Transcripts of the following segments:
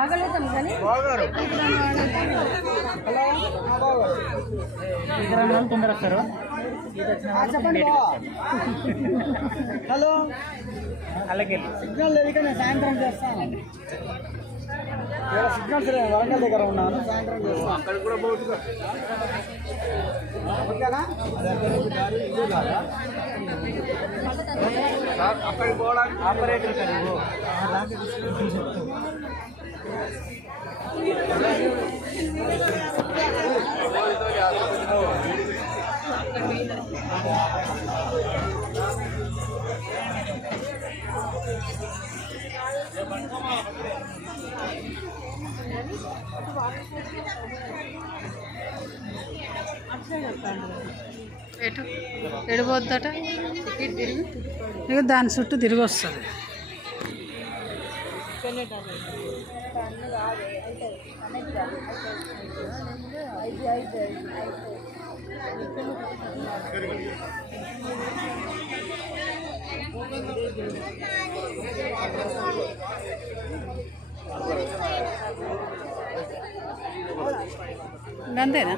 ఆగలేదాం కానీ తొందర వస్తారు. హలో అలాగే సిగ్నల్ లేదు కానీ సాయంత్రం చేస్తాను. సిగ్నల్స్ వరంగల్ దగ్గర ఉన్నాను, సాయంత్రం చేస్తాను. అక్కడ కూడా ఓకేనా? అక్కడికి పోవడానికి ఆపరేటర్ కదా. ఎడిపోద్దట ఇక దాని చుట్టూ తిరిగి వస్తుంది. అంతేనా?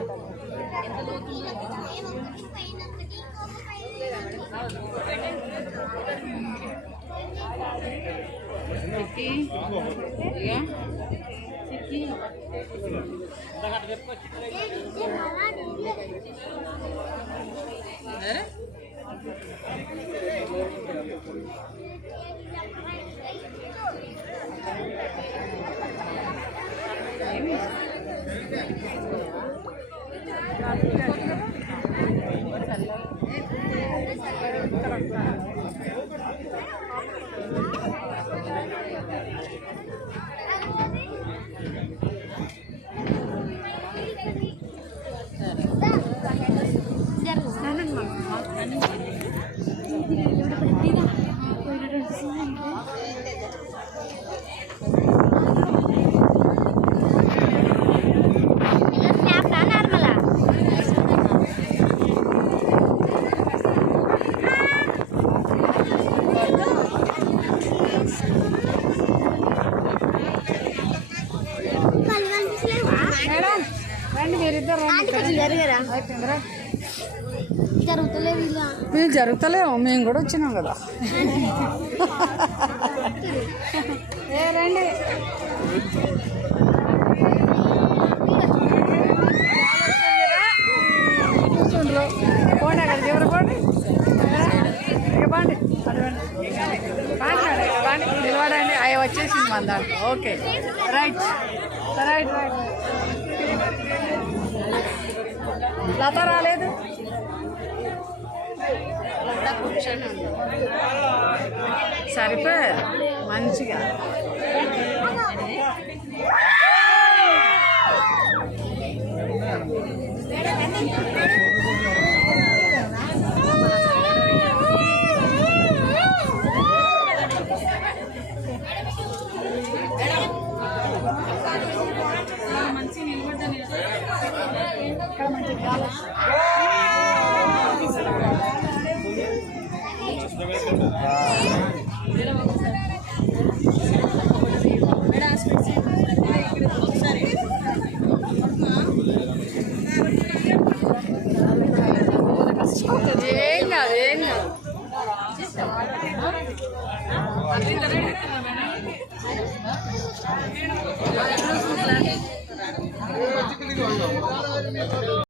మేము జరుగుతలేము, మేము కూడా వచ్చినాం కదా. రండి. కూర్చుండ్రు పోండి, అక్కడికి ఎవరు పోండి. ఇక బాండి బాండి నిలబడండి. అవి వచ్చేసింది మన దాంట్లో. Okay right right right. Latha రాలేదు. సరిపోయారు మంచిగా.